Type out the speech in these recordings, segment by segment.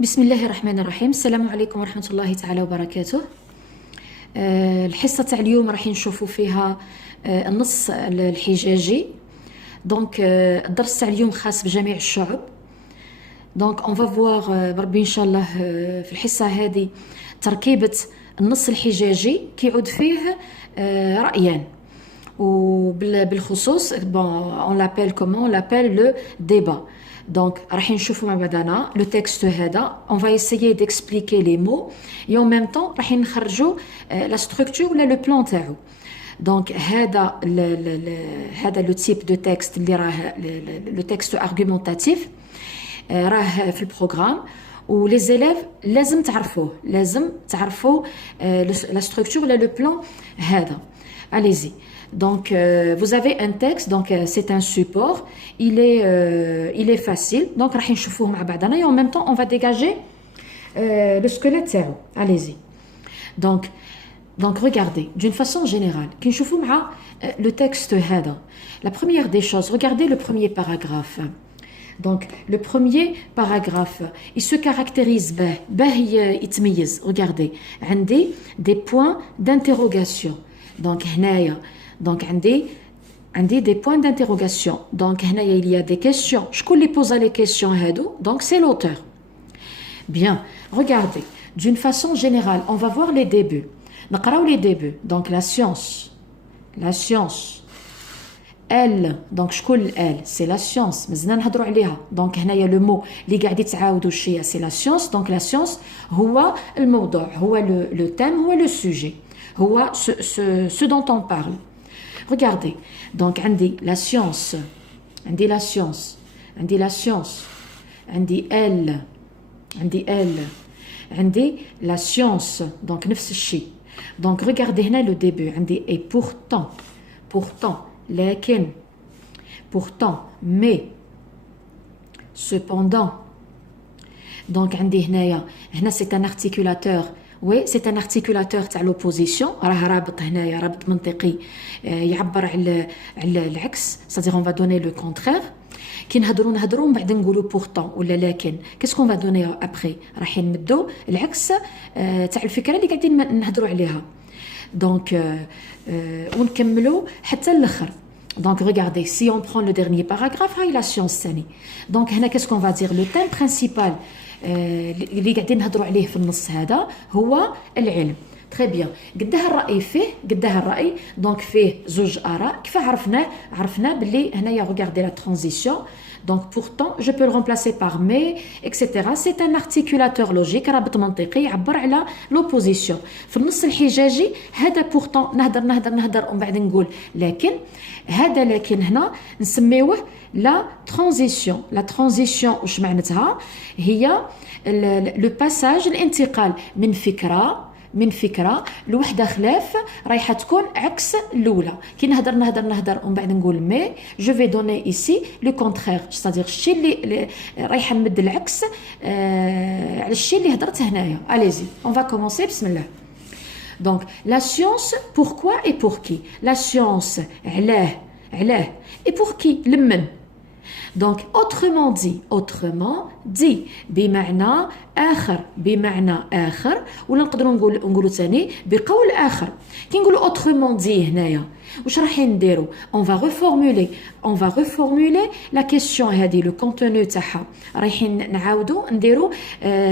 بسم الله الرحمن الرحيم. السلام عليكم ورحمة الله تعالى وبركاته. الحصة تاع اليوم راح نشوفوا فيها النص الحجاجي. دونك الدرس تاع اليوم خاص بجميع الشعوب. دونك اون فوا بربي ان شاء الله في الحصة هذه تركيبة النص الحجاجي كيعود فيه رأيان، وبالخصوص on l'appelle comment on l'appelle le débat. Donc راح نشوفوا مع بعضنا لو تكست هذا، on va essayer d'expliquer les mots et en même temps راح نخرجوا la structure ولا le plan تاعو. دونك هذا لو تيب دو تكست اللي راه لو تكست ارغومونتاتيف راه في البروغرام، ولي زيليف لازم تعرفوا la structure ولا le plan هذا. Allez-y. Donc, vous avez un texte, donc c'est un support, il est facile. Donc, راح نشوفوه مع بعضنا et en même temps, on va dégager le squelette تاعو. Allez-y. Donc, regardez, d'une façon générale, كي نشوفوا مع le texte هذا. La première des choses, regardez le premier paragraphe. Donc, le premier paragraphe, il se caractérise به يتميز. Regardez, عندي des points d'interrogation. Donc, هنايا Donc, عندي des points d'interrogation. Donc, il y a des questions. شكون اللي pose les questions هادو؟ Donc, c'est l'auteur. Bien, regardez. D'une façon générale, on va voir les débuts. نقراو les débuts. Donc, la science. Elle. Donc, شكون elle? C'est la science. مازلنا نهضروا عليها. Donc, هنايا le mot اللي قاعد يتعاودوا شوية c'est la science. Donc, la science هو الموضوع، هو le thème، هو le sujet. هو ce dont on parle. Regardez, donc عندي la science, عندي la science, donc نفس الشيء. Donc regardez هنا le début, عندي et pourtant, لكن, pourtant, mais, cependant. Donc عندي هنا c'est un articulateur. Oui, c'est un articulateur تاع l'opposition. راه رابط هنايا، رابط منطقي يعبر على العكس. C'est-à-dire on va donner le contraire. كي نهضروا من بعد نقولوا pourtant ولا لكن. Qu'est-ce qu'on va donner après؟ راح نمدوا العكس تاع الفكرة اللي قاعدين نهضروا عليها. Donc ونكملوا حتى الاخر. Donc regardez, si on prend le dernier paragraphe, هاي la science ثاني. Donc هنا qu'est-ce qu'on va dire؟ Le thème principal اللي قاعدين نهضروا عليه في النص هذا هو العلم. تري بيان. قدها الرأي دونك فيه زوج آراء. كيف عرفنا باللي هنايا regardez la transition. Donc pourtant je peux le remplacer par mais etc. C'est un articulateur logique، رابط منطقي يعبر على l'opposition. في النص الحجاجي هذا pourtant نهدر ومن بعد نقول لكن. هذا لكن هنا نسميوه la transition واش معناتها؟ هي le passage، الانتقال من فكرة لوحدة خلاف رايحة تكون عكس الأولى. كي نهدر ومن بعد نقول مي جو في دوني ايسي لو كونترير، c'est-à-dire الشيء اللي رايحة نمد العكس على الشيء اللي هدرت هنايا. Allez-y, on va commencer. بسم الله. Donc la science, pourquoi et pour qui? La science علاه et pour qui؟ لمن. Donc autrement dit بمعنى آخر ولا نقدروا نقولوا ثاني بقول آخر. كي نقولوا autrement dit هنايا واش راح نديروا؟ on va reformuler la question هذه، le contenu تاعها رايحين نعاودوا نديروا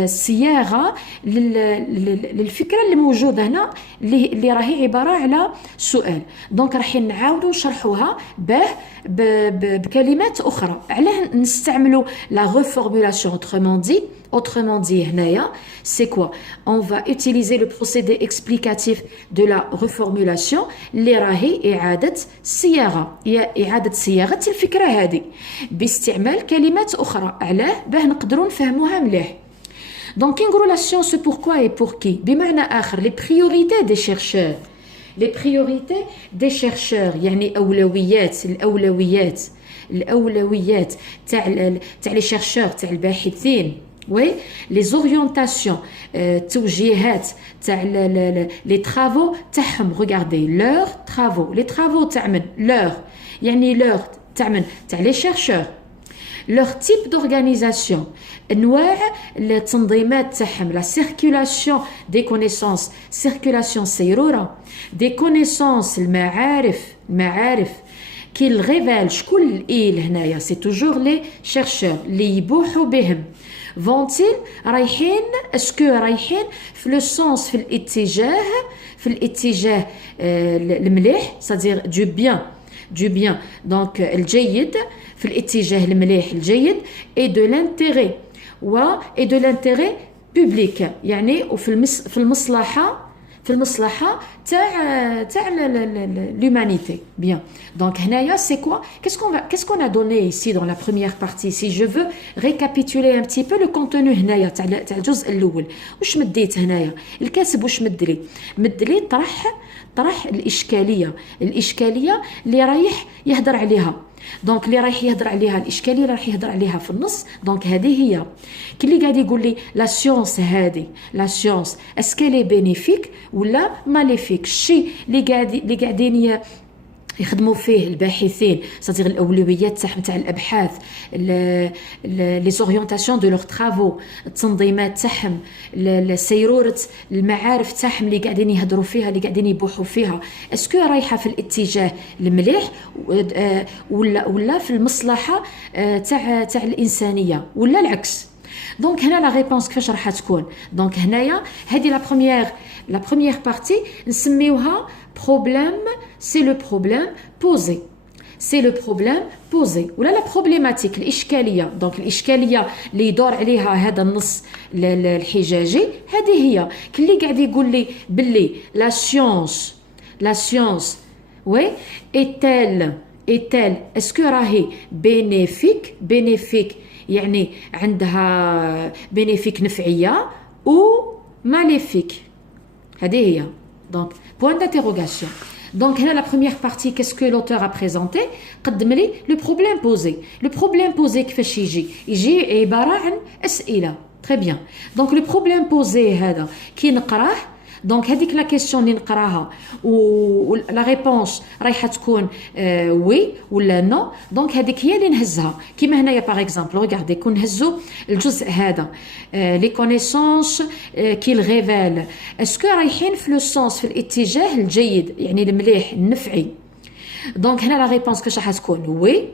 صياغه للفكره اللي موجوده هنا اللي راهي عباره على سؤال. دونك رايحين نعاودوا نشرحوها بكلمات اخرى. علاه نستعملوا la reformulation؟ autrement dit هنايا c'est quoi؟ on va utiliser le procédé explicatif de la reformulation اللي راهي إعادة صياغة الفكرة هذه باستعمال كلمات أخرى. علاه؟ باه نقدروا نفهموها مليح. Donc كي نقولوا la science pourquoi et pour qui بمعنى آخر les priorités des chercheurs يعني الأولويات تاع les chercheurs تاع الباحثين. Oui, les orientations, توجيهات تاع les travaux تاعهم. Regardez leurs travaux, les travaux تاع من leur يعني leur تاع من تاع les chercheurs. leur type d'organisation انواع التنظيمات تاعهم la circulation des connaissances circulation سيرورة des connaissances المعارف qu'ils révèlent شكون الإيل هنايا c'est toujours les chercheurs اللي يبوحوا بهم vont-ils رايحين اسكو رايحين في لو سونس في الاتجاه المليح c'est-à-dire du bien donc الجيد في الاتجاه المليح الجيد et de l'intérêt public يعني في المصلحة تاع l'humanité. Bien. Donc هنايا c'est quoi? Qu'est-ce qu'on a donné ici dans la première partie? Si je veux récapituler un petit peu le contenu هنايا تاع الجزء الأول. واش مديت هنايا؟ الكاتب واش مدلي طرح الإشكالية اللي رايح يهدر عليها. دونك اللي رايح يهدر عليها الاشكاليه اللي رايح يهدر عليها في النص دونك هذه هي كي اللي قاعد يقول لي لا سيونس هذه لا سيونس اسكالي بينيفيك ولا ماليفيك الشيء اللي قاعدين يخدموا فيه الباحثين صديق الاولويات تاع الابحاث لي زوريونتاسيون دو لور ترافو التنظيمات تاعهم سيروره المعارف تاعهم اللي قاعدين يهضروا فيها اللي قاعدين يبوحوا فيها اسكو رايحه في الاتجاه المليح ولا في المصلحه تاع الانسانيه ولا العكس. دونك هنا لا ريبونس كيفاش راح تكون؟ دونك هنايا هذه لا بروميير بارتي نسميوها problème, c'est le problème posé. C'est le problème posé. ولا la problématique الإشكالية. donc الإشكالية اللي يدور عليها هذا النص الحجاجي هذه هي كلي قاعد يقول لي باللي la science oui est-elle est-ce que راهي bénéfique يعني عندها bénéfique نفعية ou maléfique. هذه هي. donc point d'interrogation. Donc là, la première partie, qu'est-ce que l'auteur a présenté? قدم لي le problème posé. Le problème posé كيفاش يجي عبارة عن أسئلة. Très bien. Donc le problème posé هذا كي نقراه دونك هذيك لا كيسيون اللي نقراها ولا ريبونس رايحه تكون وي ولا نو دونك هذيك هي اللي نهزها كيما هنايا باغ اكزامبل ريغاردي كون نهزو الجزء هذا لي كونيسونس كيل ريفيل اسكو رايحين في لو سونس في الاتجاه الجيد يعني المليح النفعي دونك هنا لا ريبونس كاش راح تكون وي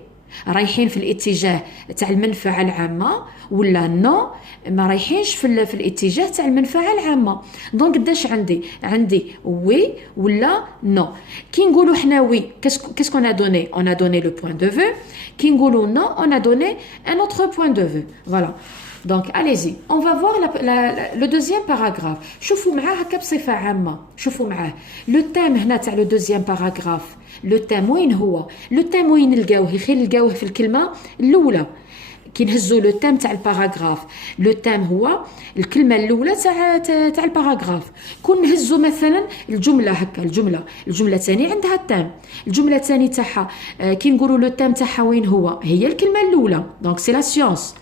رايحين في الاتجاه تاع المنفعه العامه ولا نو ما رايحينش في الاتجاه تاع المنفعه العامه دونك قداش عندي وي ولا نو كي نقولوا حنا وي كاسكو انا دوني لو بوين دو فيو كي نقولوا نو انا دوني ان اوتر بوين دو فيو فوالا Donc, allez-y, on va voir le deuxième paragraphe. شوفوا معاه هكا بصفة عامة. شوفوا معاه. Le thème هنا تاع le deuxième paragraphe. Le thème وين هو؟ Le thème وين نلقاوه؟ خير نلقاوه في الكلمة الأولى. كي نهزوا لو تيم تاع الباراغراف لو تيم هو الكلمه الاولى تاع الباراغراف كون نهزوا مثلا الجمله هكا الجمله الثانيه عندها التيم الجمله الثانيه تاعها كي نقولوا لو تيم تاعها وين هو هي الكلمه الاولى دونك سي لا سيونس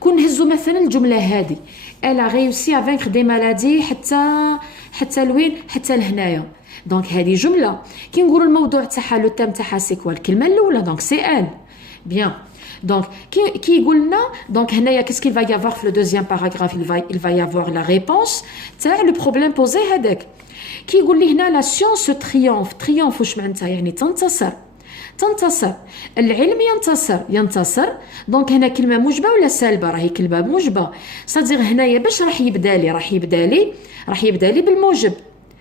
كون نهزوا مثلا الجمله هذه الا غيوسي افينكر دي مالادي حتى لوين حتى لهنايا دونك هذه جمله كي نقولوا الموضوع تاعها لو تيم تاعها سي كوا الكلمه الاولى دونك سي ال بيان Donc, qui قلنا donc هنايا qu'est-ce qu'il va y avoir في le deuxième paragraphe il va y avoir la réponse تاع le problème posé هذاك كي يقول لي هنا la science triomphe واش معناتها يعني تنتصر العلم ينتصر دونك هنا كلمه موجبه ولا سالبه راهي كلمه موجبه صديق هنايا باش راح يبدا لي بالموجب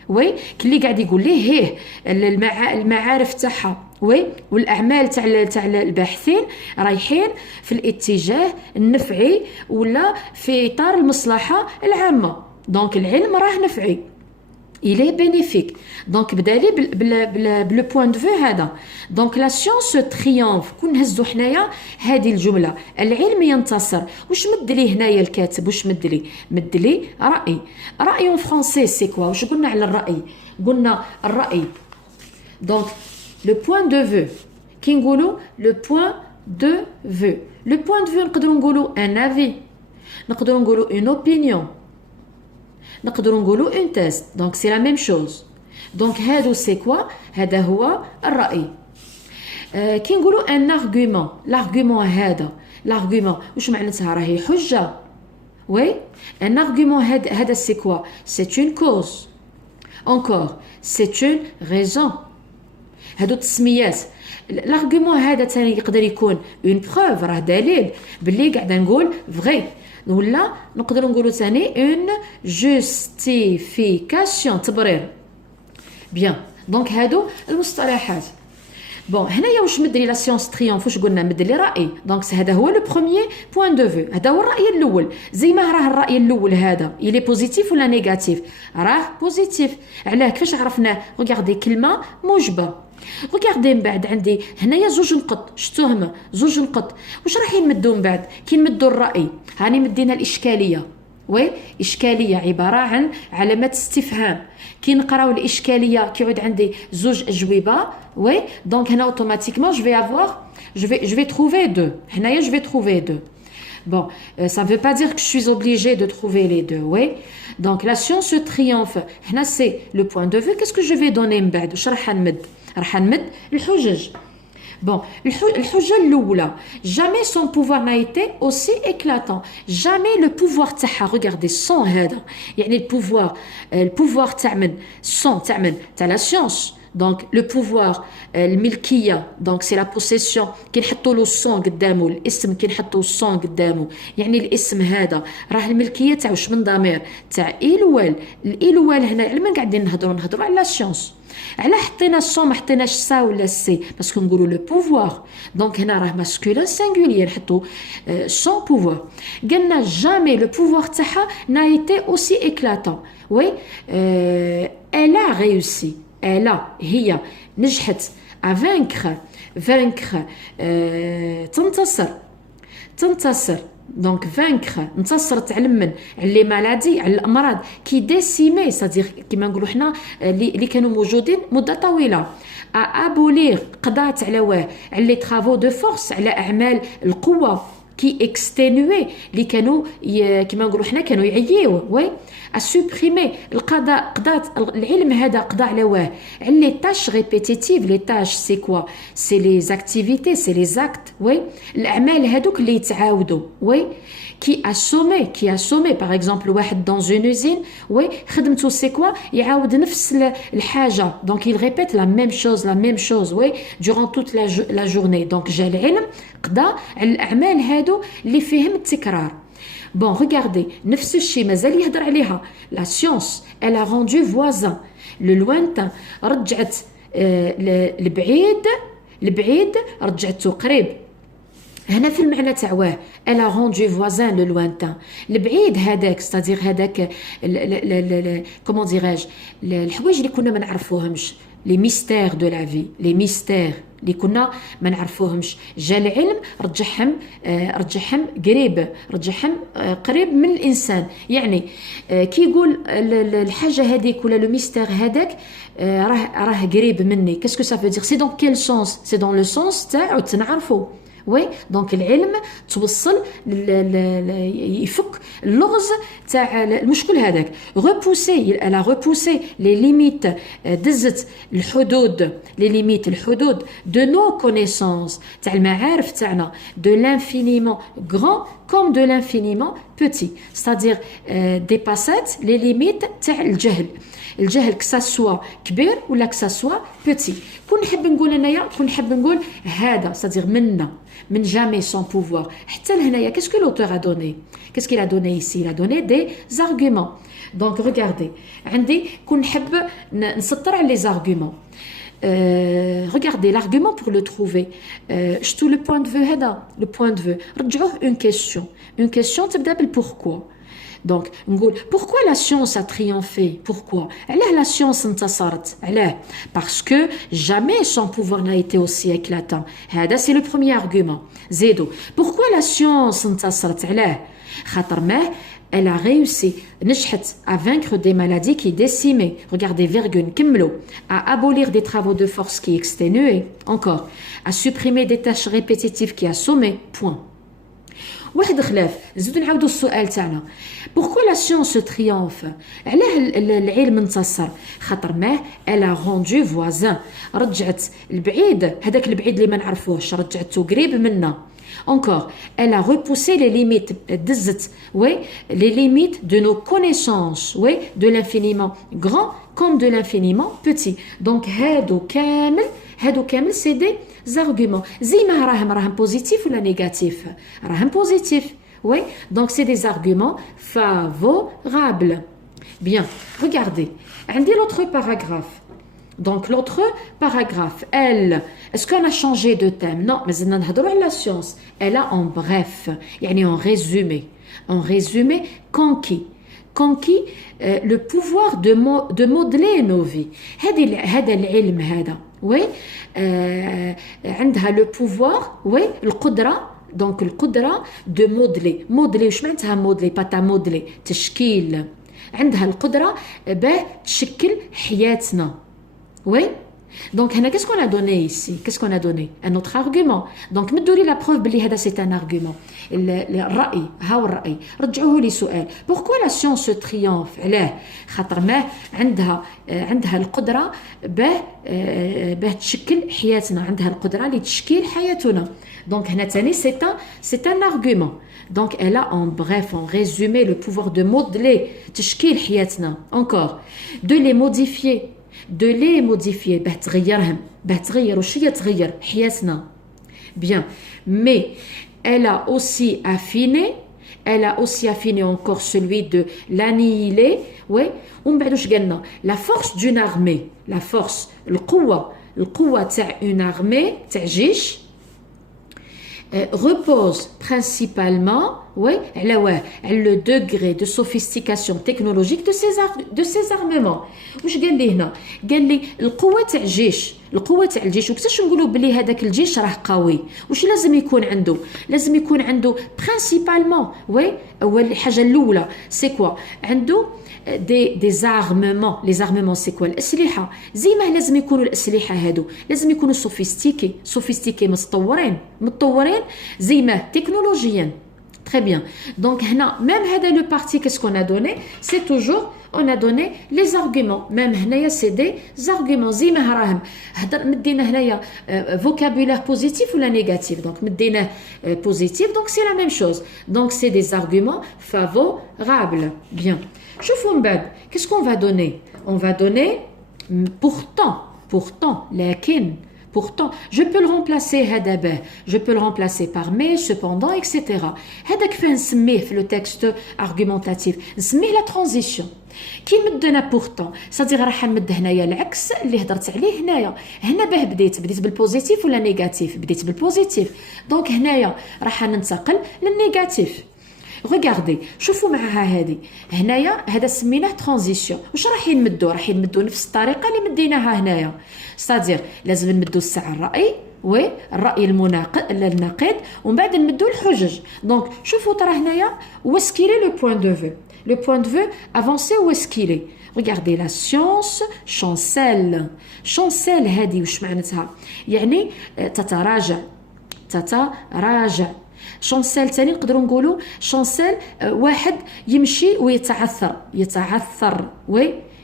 وي كلي قاعد يقول لي هيه المعارف تاعها وي والاعمال تاع الباحثين رايحين في الاتجاه النفعي ولا في اطار المصلحه العامه دونك العلم راه نفعي il est bénéfique donc بدا لي بلو بوين دو فيو هذا دونك لا سيونس تريومف كون نهزو حنايا هذه الجمله العلم ينتصر واش مد لي هنايا الكاتب واش مد لي راي اون فرونسي سي كوا واش قلنا على الراي قلنا الراي دونك لو بوين دو فيو كي نقولوا لو بوين دو فيو نقدروا نقولوا ان افي نقدروا نقولوا اون اوبينيون نقدروا نقولوا اون تيست دونك سي لا ميم شوز دونك هادو سي كوا هذا هو الراي كي نقولوا ان ارغومون لارغومون هذا l'argument واش معناتها راهي حجة. Oui, un argument هذا c'est quoi? C'est une cause. Encore, c'est une raison. هادو التسميات. l'argument هذا ثاني يقدر يكون une preuve، راه دليل باللي قاعده نقول vrai، ولا نقدر نقولوا ثاني une justification، تبرير. bien دونك هادو المصطلحات. بون هنايا واش مد لي لا سيونس تريومف، واش قلنا مد لي راي. دونك هذا هو لو بروميير بوين دو فيو، هذا هو الراي الاول. زي ما راه الراي الاول هذا يلي بوزيتيف ولا نيجاتيف؟ راه بوزيتيف. علاه كيفاش عرفناه؟ ريغاردي كلمه موجبه. ريغاردي من بعد عندي هنايا زوج نقط، شتوهم زوج نقط. واش راح يمدوا من بعد كي نمدوا الراي؟ هاني مدينا الاشكاليه. وي إشكالية عبارة عن علامة استفهام. كي نقراو الإشكالية كيعود عندي زوج أجوبة. وي دونك هنا اوتوماتيكمون je vais trouver deux. هنايا je vais trouver deux. Bon, ça ne veut pas dire que je suis obligée de trouver les deux. Oui. Donc la science triomphe. هنا c'est le point de vue. Qu'est-ce que je vais donner من بعد؟ واش راح نمد؟ راح نمد الحجج. Bon, الحجة الأولى jamais son pouvoir n'a été aussi éclatant. Jamais le pouvoir تاعها. Regardez son هذا يعني البوفوار تاع من son تاع من تاع la science. Donc le pouvoir الملكية donc c'est la possession. كي نحطوا له son قدامه الاسم، كي نحطوا son قدامه يعني الاسم هذا راه الملكية تاعو واش من ضمير تاع إلوال. الإلوال هنا علما قاعدين نهضروا على la science. على حطينا الصون ما حطيناش سا ولا سي باسكو نقولوا لو بوفوار. دونك هنا راه ماسكولين سينغولير نحطوا سون بوفوار. قلنا جامي لو بوفوار تاعها نا ايتي اوسي اكلاتون. وي الا ريوسي، الا هي نجحت افانكر تنتصر. دونك فانكر انتصرت على من؟ على لي مالادي، على الامراض كي ديسيمي صديق كيما نقولوا حنا اللي كانوا موجودين مده طويله. ابولير قضات على واه؟ على لي ترافو دو فورس، على اعمال القوه كي اكستينوي اللي كانوا كيما نقولوا حنا كانوا يعييو. وي اسوبريمي القضاء، قضات العلم هذا قضى على واه؟ على لي تاش ريبيتيتيف. لي تاش سي كوا؟ سي لي زاكتيفيتي، سي لي زاكت. وي الاعمال هذوك اللي يتعاودوا. وي كي اسومي باغ اكزومبل واحد دون اون اوزين. وي خدمته سي كوا؟ يعاود نفس الحاجه. دونك يل ريبيت لا ميم شوز. وي دوران توت لا جورني. دونك جا العلم قضى على الاعمال هادو اللي فيهم التكرار. Bon, regardez, نفس الشيء مازال يهدر عليها. La science, elle a rendu voisin. Le lointain, رجعت البعيد رجعته قريب. هنا في المعنى تاع واه elle a rendu voisin le lointain. البعيد هذاك c'est-à-dire هذاك comment dirais-je الحوايج اللي كنا ما نعرفوهمش، les mystères de la vie، les mystères اللي كنا ما نعرفوهمش. جا العلم رجعهم قريب من الانسان. يعني كي يقول الحاجه هذيك ولا لو ميستير هذاك راه قريب مني. كاسكو سا فو دير؟ سي دون كيل سونس؟ سي دون لو سونس تاع تنعرفو. وي دونك العلم توصل يفك اللغز تاع المشكل هذاك. ريبوسي، الا ريبوسي لي ليميت، دزت الحدود، لي ليميت الحدود دو نو كونيسونس تاع المعارف تاعنا، دو لانفينيمون غران كوم دو لانفينيمون بوتي. c'est-à-dire ديباسات لي ليميت تاع الجهل كسا سوا كبير ولا كسا سوا بوتي. كون نحب نقول انايا نحب نقول هذا c'est-à-dire من jamais son pouvoir. حتى لهنايا qu'est-ce que l'auteur a donné? Qu'est-ce qu'il a donné ici? Il a donné des arguments. Donc regardez, عندي كون نحب نسطر على les arguments. Regardez l'argument pour le trouver. شتو le point de vue هذا؟ Le point de vue رجعوه une question تبدا بالpourquoi. Donc نقول pourquoi la science a triomphé? Pourquoi? علاه la science انتصرت؟ علاه؟ Parce que jamais son pouvoir n'a été aussi éclatant. هذا c'est le premier argument. زيدو pourquoi la science انتصرت؟ علاه؟ خاطر ماه elle a réussi نجحت à vaincre des maladies qui décimaient. Regardez virgule كملوا. À abolir des travaux de force qui exténuaient. Encore. À supprimer des tâches répétitives qui assommaient. Point. واحد خلاف نزيدو نعاودو السؤال تاعنا. pourquoi la science triomphe؟ علاه العلم انتصر؟ خاطر ماه elle a rendu voisin رجعت البعيد، هذاك البعيد اللي ما نعرفوهش رجعته قريب منا. Encore, elle a repoussé les limites, oui, les limites de nos connaissances, oui, de l'infiniment grand comme de l'infiniment petit. Donc, هادو كامل c'est des arguments. زيما راهم positif ou négatif. راهم positif. Oui, donc c'est des arguments favorables. Bien, regardez. On dit l'autre paragraphe. Donc l'autre paragraphe, elle, est-ce qu'on a changé de thème? Non, mais on a la science. Elle a en bref, يعني en résumé, conquis. Conquis le pouvoir de modeler nos vies. هذا العلم هذا. Oui, عندها le pouvoir, oui, القدرة. Donc القدرة de modeler. Modeler, وش معناتها modeler? pas ta modeler. تشكيل. عندها القدرة باه تشكل حياتنا. Oui. Donc, qu'est-ce qu'on a donné ici? Qu'est-ce qu'on a donné? Un autre argument. Donc, مدوري la preuve بلي هذا c'est un argument. الرأي. هاو الرأي. رجعوه لي سؤال. Pourquoi la science triomphe? علاه؟ خاطر ما عندها القدرة باه تشكل حياتنا. عندها القدرة لتشكيل حياتنا. Donc, هنا تاني c'est un argument. Donc, elle a en bref, en résumé, le pouvoir de modeler تشكيل حياتنا. Encore. De les modifier. باه تغيرهم باه تغير وش هي تغير حياتنا bien mais elle a aussi affiné encore celui de l'annihiler ouais ومن بعد واش قالنا la force d'une armée la force القوة تاع une armée تاع جيش repose principalement على le degré de sophistication technologique de ces armements. واش قال لي هنا؟ قال لي القوة تاع الجيش وكتاش نقولوا بلي هذاك الجيش راه قوي واش لازم يكون عنده؟ لازم يكون عنده principalement أول حاجة الأولى سي كوا عنده des armements. Les armements c'est quoi؟ الأسلحة. زي ما لازم يكونوا الأسلحة هادو لازم يكونوا sophistiqués متطورين زي ما تكنولوجيا. Très bien. Donc, même le parti, qu'est-ce qu'on a donné? C'est toujours, on a donné les arguments. Même c'est des arguments. زي ما راهم مدينا هنايا vocabulaire positif ou la négatif. Donc, مدينا positif. Donc, c'est la même chose. Donc, c'est des arguments favorables. Bien. شوفوا من بعد. Qu'est-ce qu'on va donner? On va donner pourtant, لكن. Pourtant, je peux le remplacer je peux le remplacer par mais, cependant, etc. هذاك فين نسميه في le texte argumentatif نسميه la transition. كي مدنا pourtant c'est-à-dire راح نمد هنايا العكس اللي هضرت عليه هنا باه بديت بالبوزيتيف ولا نيجاتيف؟ بديت بالبوزيتيف. دونك هنايا راح ننتقل للنيجاتيف. Regardez, شوفوا معها هذه هنايا هذا سميناه ترانزيسيون. واش راح نمدوا نفس الطريقه اللي مديناها هنايا. صادير لازم نمدوا الساعه الراي الراي الناقد ومن بعد نمدوا الحجج. دونك شوفوا ترى هنايا واسكيلي لو بوين دو فيو افونسي واسكيلي. Regardez la science chancelle هذه واش معناتها؟ يعني تتراجع شانسيل تاني نقدروا نقولوا شانسيل واحد يمشي ويتعثر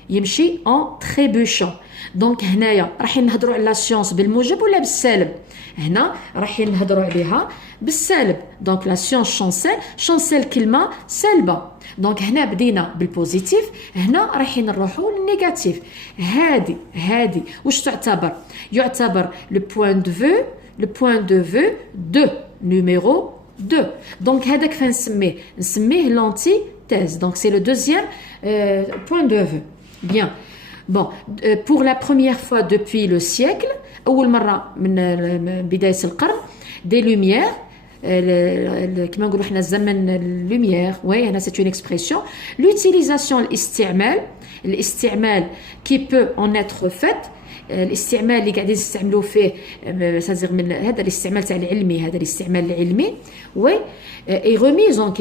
يمشي en trébuchant. دونك هنايا راح نهضروا على لا سيونس بالموجب ولا بالسالب؟ هنا راح نهضروا عليها بالسالب. دونك لا سيونس شانسيل كلمه سالبه. دونك هنا بدينا بالبوزيتيف هنا راح نروحوا للنيجاتيف. هادي واش يعتبر le point de vue de numéro 2. Donc هذاك فين نسميه l'antithèse. Donc c'est le deuxième point de vue. Bien. Bon, pour la première fois depuis le siècle, أول مرة من بداية القرن des lumières كما نقولوا احنا الزمن lumière. Oui, c'est une expression. L'utilisation الاستعمال qui peut en être fait. الاستعمال اللي قاعدين نستعملوا فيه c'est-à-dire من هذا الاستعمال تاع العلمي هذا الاستعمال العلمي est remise en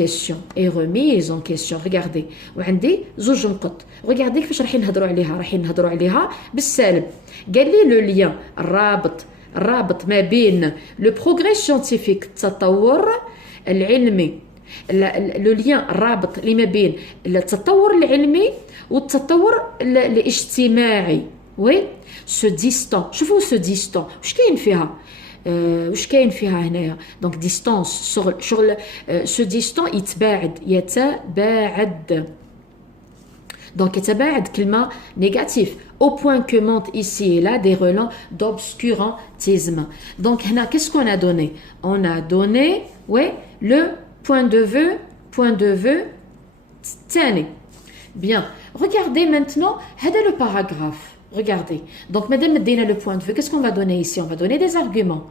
question. Regardez وعندي زوج نقط. Regardez كيفاش راح نهضروا عليها بالسالب. قال لي لو ليان الرابط ما بين لو بروغري سيانتيفيك التطور العلمي لو ليان الرابط اللي ما بين التطور العلمي والتطور الاجتماعي. Oui, ce distant. شوفوا ce distant. واش كاين فيها؟ واش كاين فيها هنايا دونك ديستانس شغل سو ديستان يتباعد donc يتباعد كلمة négatif au point que montent ici et là des relents d'obscurantisme. Donc هنا qu'est-ce qu'on a donné? On a donné le point de vue تاني. Bien, regardez maintenant هذا le paragraphe. Regardez. Donc, madame Medina, le point de vue, qu'est-ce qu'on va donner ici? On va donner des arguments.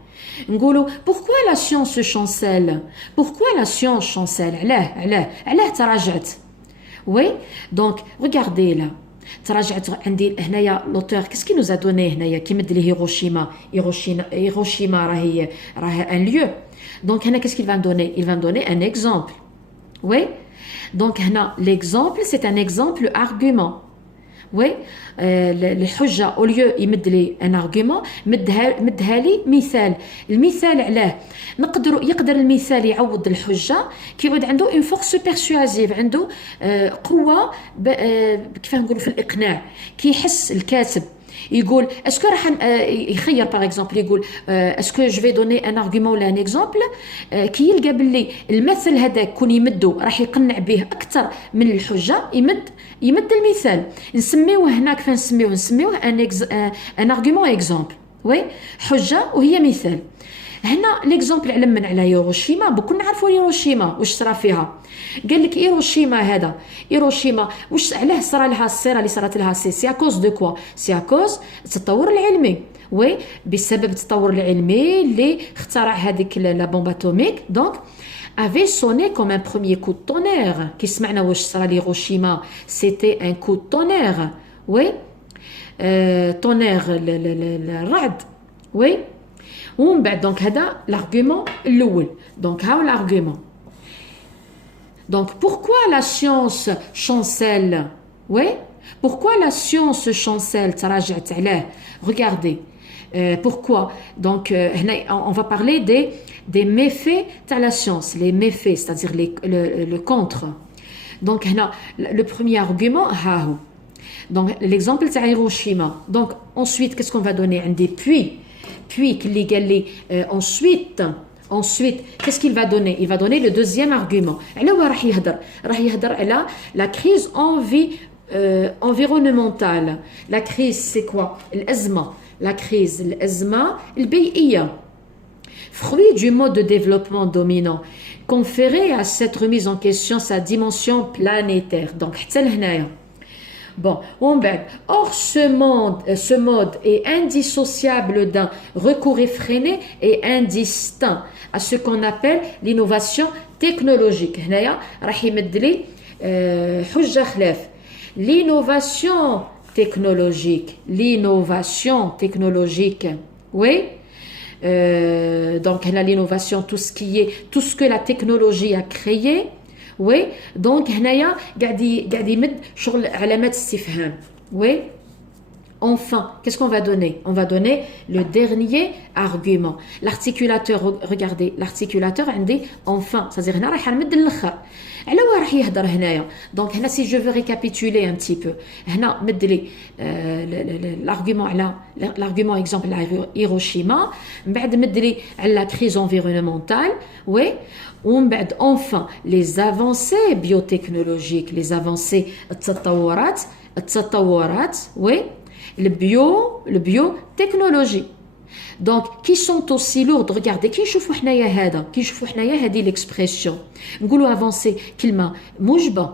Ngolo, pourquoi la science chancelle? Pourquoi la science chancelle? Allah تراجعت. Oui, donc, regardez là. تراجعت عندي هنايا l'auteur, qu'est-ce qu'il nous a donné هنايا كيمد لي هيروشيما راهي un lieu. Donc, هنا qu'est-ce qu'il va me donner? Il va me donner un exemple. Oui, donc هنا l'exemple, c'est un exemple argument. Oui, الحجة au lieu يمد لي ان argument مدها لي مثال. المثال علاه يقدر المثال يعوض الحجة كيعود عنده une force persuasive عنده قوة كيف نقولوا في الإقناع كيحس الكاتب يقول اسكو راح يخير باغ اكزومبل يقول اسكو جو في دوني ان ارغيومون ولا ان اكزومبل كي يلقى باللي المثل هذاك كون يمدو راح يقنع به اكثر من الحجه يمد المثال نسميوه هناك فين نسميوه ان ارغيومون اكزومبل وي حجه وهي مثال. هنا ليكزومبل علمنا على هيروشيما بكون نعرفوا هيروشيما واش صرا فيها. قال لك هيروشيما واش علاه صرا لها الصيره اللي صارت لها سي اكوز دو كوا سي اكوز التطور العلمي وي بسبب التطور العلمي اللي اخترع هذيك لا بومب اتوميك دونك avait sonné comme un premier coup de tonnerre كي سمعنا واش صرا لهيروشيما c'était un coup de tonnerre وي tonnerre الرعد وي ومن بعد دونك هذا l'argument الاول دونك هاو l'argument. Donc pourquoi la science chancelle? Oui, pourquoi la science chancelle? تراجعت علاه. Regardez pourquoi. Donc on va parler des méfaits de la science, les méfaits, c'est-à-dire le contre. Donc هنا le premier argument ها هو. Donc l'exemple تاع Hiroshima. Donc ensuite qu'est-ce qu'on va donner? عندي puis اللي قال لي ensuite qu'est-ce qu'il va donner? Il va donner le deuxième argument. على هو راح يهدر على la crise environnementale. La crise c'est quoi? la crise الأزمة البيئية fruit du mode de développement dominant conféré à cette remise en question sa dimension planétaire. Donc حتى لهنايا Bon, or ce mode est indissociable d'un recours effréné et indistinct à ce qu'on appelle l'innovation technologique. هنايا راح يمد لي حجة خلاف. L'innovation technologique. Oui. Donc l'innovation, tout ce que la technologie a créé. Oui, donc هنايا قاعد يمد شغل علامات استفهام. Oui. Enfin, qu'est-ce qu'on va donner? On va donner le dernier argument. L'articulateur, regardez, l'articulateur عندي enfin, c'est-à-dire هنا راح نمد للآخر. على واه راح يهدر هنايا. Donc هنا si je veux récapituler un petit peu. هنا مد لي l'argument exemple على هيروشيما. من بعد مد لي على la crise environnementale. Oui. ومن بعد enfin les avancées biotechnologiques, les avancées التطورات. Oui. Le biotechnologie. Donc, qui sont aussi lourdes. Regardez, qui نشوفوا حنايا هذه l'expression. نقولوا avancer كلمة مجبة.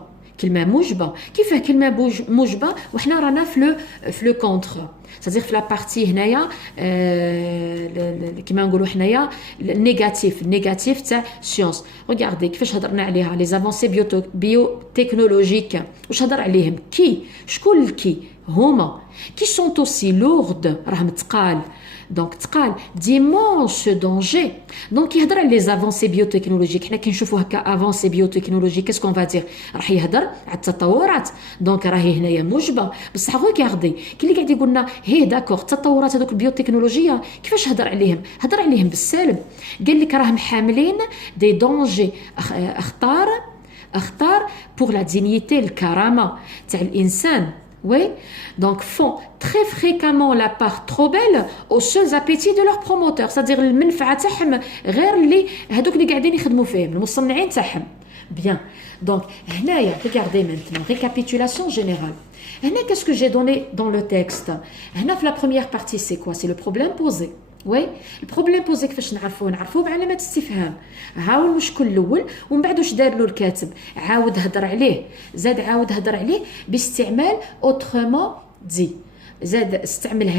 كيف كلمة مجبة وحنا رانا في le contre. C'est-à-dire في la partie هنايا كما نقولوا حنايا négatif تاع science. Regardez كيفاش هضرنا عليها les avancées biotechnologiques. واش هضر عليهم شكون الكي هما qui sont aussi lourdes راهم تقال. Donc تقال d'immenses dangers. Donc يهضر على les avancées biotechnologiques. حنا كي نشوفوا هكا avancées biotechnologiques qu'est-ce qu'on va dire? راح يهضر على التطورات. Donc راهي هنايا موجبه بصح غوكاردي كي اللي قاعد يقولنا هي داكور التطورات هذوك البيوتكنولوجيه كيفاش هضر عليهم بالسالب. قال لك راهم حاملين دي دونجي اخطار pour la dignité الكرامه تاع الانسان. Oui, donc font très fréquemment la part trop belle aux seuls appétits de leurs promoteurs, c'est-à-dire المنفعة تاعهم غير اللي هذوك اللي قاعدين يخدموا فيهم المصنعين تاعهم. Bien. Donc هنايا regardez maintenant récapitulation générale. هنا qu'est-ce que j'ai donné dans le texte. هنا في la première partie c'est quoi? C'est le problème posé. وي البروبليم بوزي كيفاش نعرفوه بعلامه استفهام. هاو المشكل الاول ومن بعد واش دار له الكاتب عاود هضر عليه زاد عاود هضر عليه باستعمال اوترومون دي زاد استعمل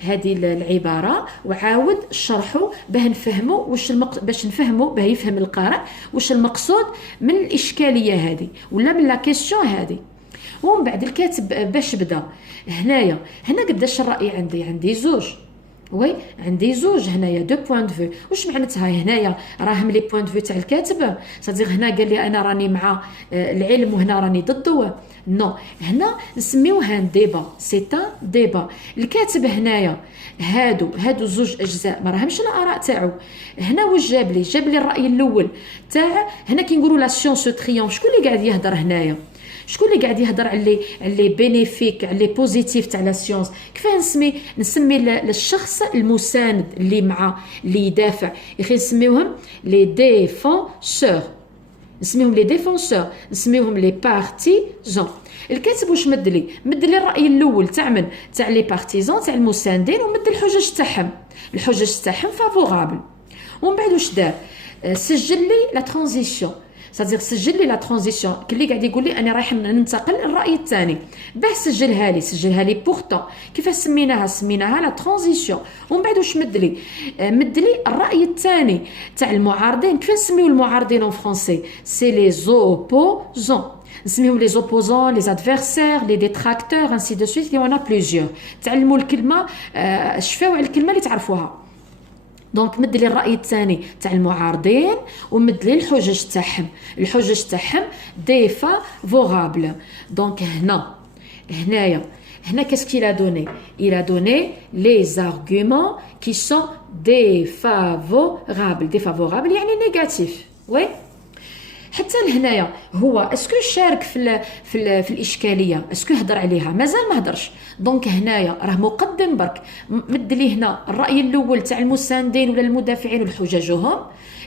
هذه العباره وعاود شرحه باه نفهموا واش باش نفهموا باه يفهم القارئ واش المقصود من الاشكاليه هذه ولا من لا كيسيون هذه. ومن بعد الكاتب باش بدا هنا قداش الراي عندي زوج. وي عندي زوج هنايا دو بوين دو فيو. واش معناتها هنايا راهم لي بوين دو فيو تاع الكاتب صديق هنا قال لي انا راني مع العلم وهنا راني ضده. نو هنا نسميوها ديبا سي ان ديبا. الكاتب هنايا هادو زوج اجزاء ما راهمش الاراء تاعو. هنا واش جاب لي الراي الاول تاع هنا كي نقولوا لا سيونس تريومف. شكون اللي قاعد يهضر هنايا؟ شكون اللي قاعد يهضر على لي بينيفيك على لي بوزيتيف تاع لا سيونس؟ كيف نسمي الشخص المساند اللي يدافع نسميوهم لي ديفونسور. نسميوهم لي بارتيزان. الكاتب واش مد لي الراي الاول تاع من تاع لي بارتيزان تاع المساندين ومد الحجج تاعهم فافورابل. ومن بعد واش دار؟ سجل لي لا ترانزيسيون c'est-à-dire سجل لي لا ترانزيسيون كلي قاعد يقول لي انا رايح ننتقل للراي الثاني باه سجلها لي بورتون كيفاش سميناها لا ترانزيسيون. ومن بعد واش مد لي الراي الثاني تاع المعارضين. كيف نسميو المعارضين ان فرونسي؟ سي لي زوبوزون. نسميهم لي زوبوزون لي ادفيرسير لي ديتراكتور انسي دو سويت. يونا بليزيور. تعلموا الكلمه شفاو على الكلمه اللي تعرفوها. دونك مد لي الراي الثاني تاع المعارضين ومد لي الحجج تاعهم ديفافورابل. دونك هنا qu'est-ce qu'il a donné? Il a donné les arguments qui sont défavorables يعني négatifs. oui حتى لهنايا هو اسكو شارك في الاشكاليه اسكو هضر عليها؟ مازال ما هضرش. دونك هنايا راه مقدم برك مد لي هنا الراي الاول تاع المساندين ولا المدافعين وحججهم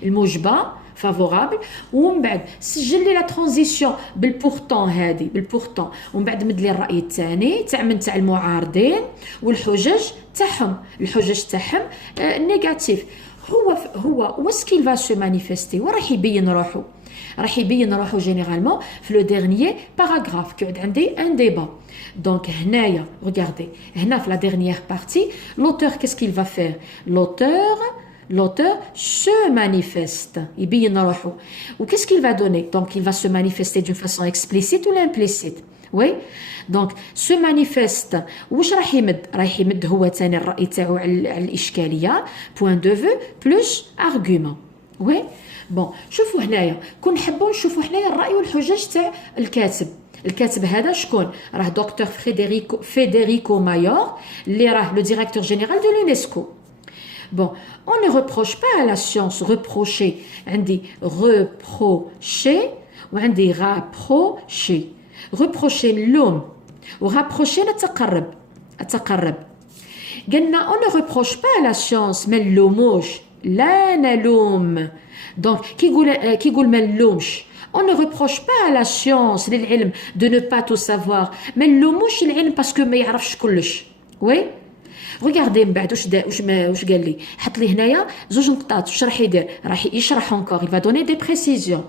الموجبه فافورابل. ومن بعد سجل لي لا ترانزيسيون بالبورتون ومن بعد مد لي الراي الثاني تاع المعارضين والحجج تاعهم نيجاتيف. هو واسكيل فا سو مانيفيستي وراح يبين روحو généralement في لو dernier paragraphe كيعود عندي un débat. donc هنايا regardez هنا في la dernière partie l'auteur qu'est-ce qu'il va faire? l'auteur se manifeste يبين روحو. و qu'est-ce qu'il va donner? donc il va se manifester d'une façon explicite ou implicite. oui donc se manifeste واش راح يمد هو ثاني الرأي تاعو على الإشكالية point de vue plus argument. oui بون شوفوا هنايا كون نحبوا نشوفوا هنايا الراي والحجج تاع الكاتب هذا شكون؟ راه دكتور فيديريكو مايور اللي راه لو ديريكتور جينيرال دو l'UNESCO. bon on ne reproche pas à la science. reprocher عندي reprocher وعندي rapprocher. reprocher اللوم ورابروشي التقرب. قلنا on ne reproche pas à la science ما نلوموش لا نلوم. donc كيقول ما نلومش on ne reproche pas à la science للعلم de ne pas tout savoir ما نلوموش العلم باسكو ما يعرفش كلش. oui regardez من بعد واش قال لي حط لي هنايا زوج نقطات واش راح يدير راح يشرح encore il va donner des précisions.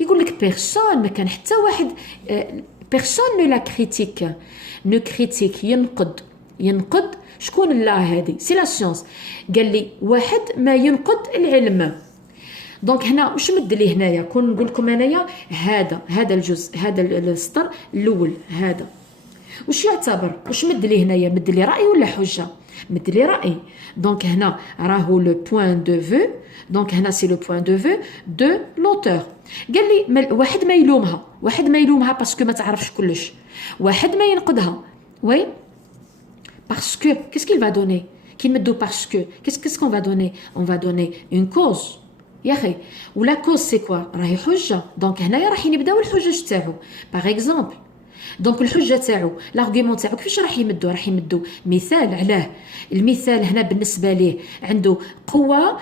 يقول لك personne ما كان حتى واحد personne ne la critique ينقد شكون الله هذه سي لا سيونس. قال لي واحد ما ينقد العلم. دونك هنا واش مد لي هنايا كون نقول لكم انايا هذا الجزء هذا السطر الاول هذا واش يعتبر واش مد لي هنايا؟ مد لي راي ولا حجه؟ مد لي راي. دونك هنا راهو لو بوين دو فيو. دونك هنا سي لو بوين دو فيو دو لوتور. قال لي واحد ما يلومها باسكو ما تعرفش كلش. واحد ما ينقدها. وي parce que qu'est-ce qu'il va donner qui me do parce que qu'est-ce qu'on va donner? on va donner une cause يا اخي. ولا cause c'est quoi؟ راهي حجه. دونك هنايا راح نبداو الحجج تاعو. par exemple دونك الحجه تاعو لارغيومون تاعو كيفاش راح يمدو مثال علاه. المثال هنا بالنسبه ليه عنده قوه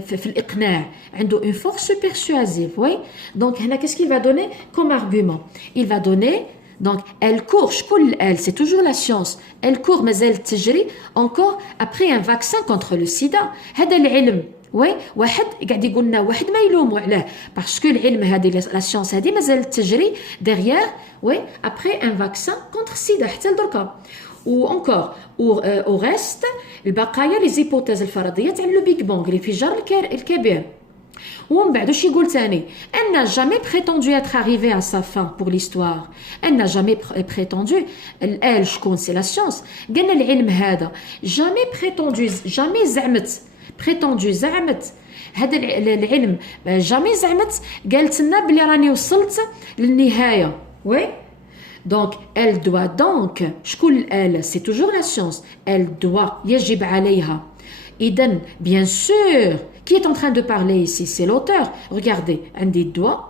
في الاقناع، عنده une force persuasive. Oui, donc هنا qu'est-ce qu'il va donner comme argument? Il va donner donc elle court شكون elle, c'est toujours la science, elle court مازال تجري encore après un vaccin contre le sida. هذا العلم وي واحد قاعد يقول لنا واحد ما يلوموا عليه باسكو العلم هذه لا سيونس هذه مازال تجري ديغيير وي ابري ان فاكسان كونتر سيدا حتى لدركا. و انكور او ريست البقايا لي زيبوتيز الفرضيه تاع لو بيغ بونغ الانفجار الكبير. ومن بعد واش يقول ثاني؟ elle n'a jamais prétendu être arrivée à sa fin pour l'histoire. elle n'a jamais prétendu elle شكون سي لا سيونس قالنا العلم هذا jamais prétendu jamais زعمت prétendu زعمت هذا العلم جامي زعمت قالت لنا بلي راني وصلت للنهايه. وي دونك elle doit donc شكون elle c'est toujours la science elle doit يجب عليها. إذن bien sûr qui est en train de parler ici c'est l'auteur. regardez عندي doit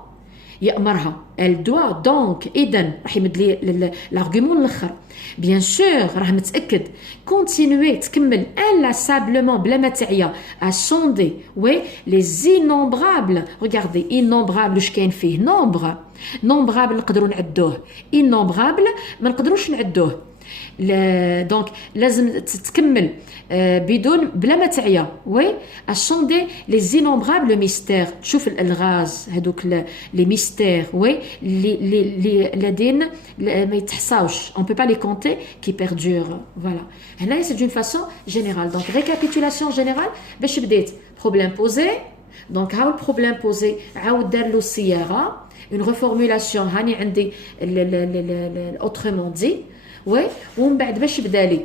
يأمرها elle doit donc إذن راح يمد لي l'argument الاخر bien sûr راه متأكد continuer تكمل inlassablement بلا ما تعيا à sonder oui les innombrables. regardez innombrables واش كاين فيه nombre nombrable نقدروا نعدوه innombrable ما نقدروش نعدوه. دونك لازم تكمل بدون بلا ما تعيا وي اشوندي لي زينومبرابل ميستير. تشوف الالغاز هذوك لي ميستير وي لي الذين ما يتحصاوش on peut pas les compter qui perdurent. voilà هنا c'est d'une façon générale. donc récapitulation générale باش بديت problème posé. donc هاو البروبليم بوزي عاود دار له الصياغه une reformulation هاني عندي autrement dit. وي ومن بعد باش بدالي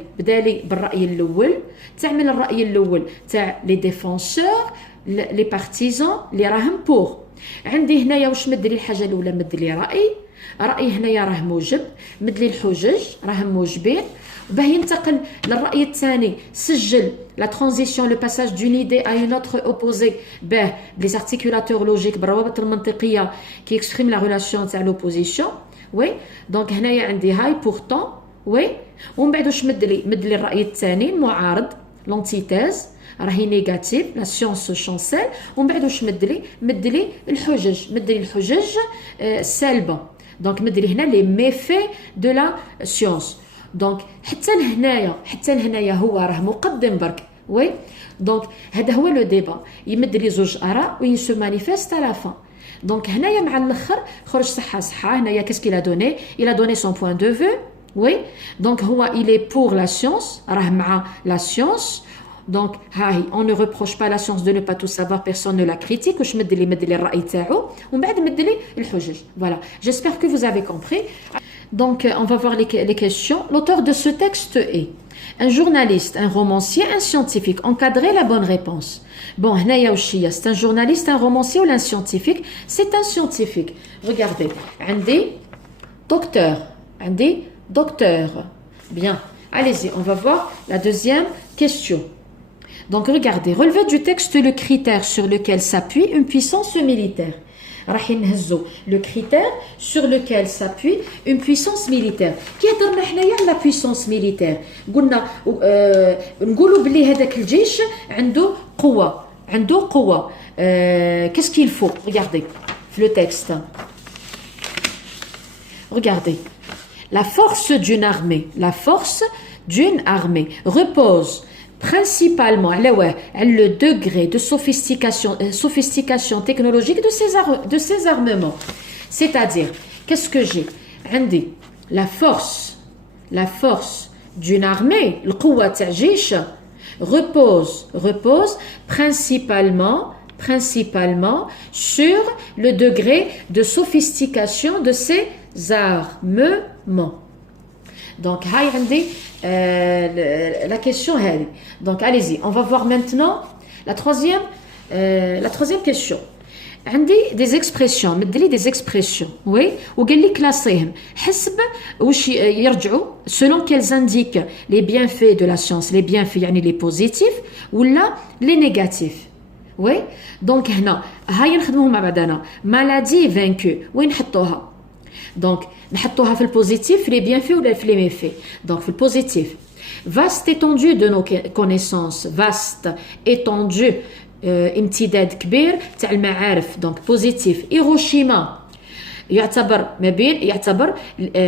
بالراي الاول تعمل الراي الاول تاع لي ديفونسور لي بارتيزان اللي راهم بور. عندي هنايا واش مد لي الحاجه الاولى مد لي راي هنايا راه موجب مد لي الحجج راهم موجبين. باه ينتقل للراي الثاني سجل لا ترانزيسيون لو باساج دون ايدي ا اون اوتر اوبوزي باه لي زارتيكولاتور لوجيك بالروابط المنطقيه كي اكسبريم لا ريلاسيون تاع لوبوزيسيون. وي دونك هنايا عندي هاي بورتون وي ومن بعد واش مد لي الراي الثاني المعارض لونتيتيز راهي نيجاتيف لا سيونس شانسيل. ومن بعد واش مد لي الحجج سالبه. دونك مد لي هنا لي ميفي دو لا سيونس. دونك حتى لهنايا هو راه مقدم برك. وي دونك هذا هو لو ديبا يمد لي زوج اراء وين سو مانيفيست على فان. دونك هنايا مع الاخر خرج صحه هنايا كيس كيلا دوني il a donné son point de vue. Oui, donc il est pour la science, la science. Donc on ne reproche pas la science de ne pas tout savoir, personne ne la critique. Voilà, j'espère que vous avez compris. Donc on va voir les questions. L'auteur de ce texte est un journaliste, un romancier, un scientifique. Encadrez la bonne réponse. Bon, c'est un journaliste, un romancier ou un scientifique? C'est un scientifique. Regardez, عندي docteur, عندي docteur. Bien, allez-y, on va voir la deuxième question. Donc regardez, relevez du texte le critère sur lequel s'appuie une puissance militaire. راح نهزو le critère sur lequel s'appuie une puissance militaire. كي هضرنا حنايا على puissance militaire قلنا نقولوا بلي هذاك الجيش عنده قوة qu'est-ce qu'il faut? Regardez le texte. Regardez. La force d'une armée repose principalement le degré de sophistication technologique de ses armements. C'est-à-dire, qu'est-ce que j'ai? La force d'une armée, القوة تاع جيش repose principalement sur le degré de sophistication de ses armements. Donc, la question est. Donc, allez-y. On va voir maintenant la troisième question. عندي des expressions مدلي des expressions oui وقال لي كلاسيهم حسب واش يرجعوا selon qu'elles indiquent les bienfaits de la science les bienfaits يعني les positifs ولا les négatifs. oui donc هنا هاي نخدموهم مع بعضنا maladie vaincue وين نحطوها دونك نحطوها في البوزيتيف في لي بيان في ولا في لي ميفي. دونك في البوزيتيف vaste étendue de nos connaissances, vaste étendue امتداد كبير تاع المعارف. دونك بوزيتيف. هيروشيما يعتبر ما بين يعتبر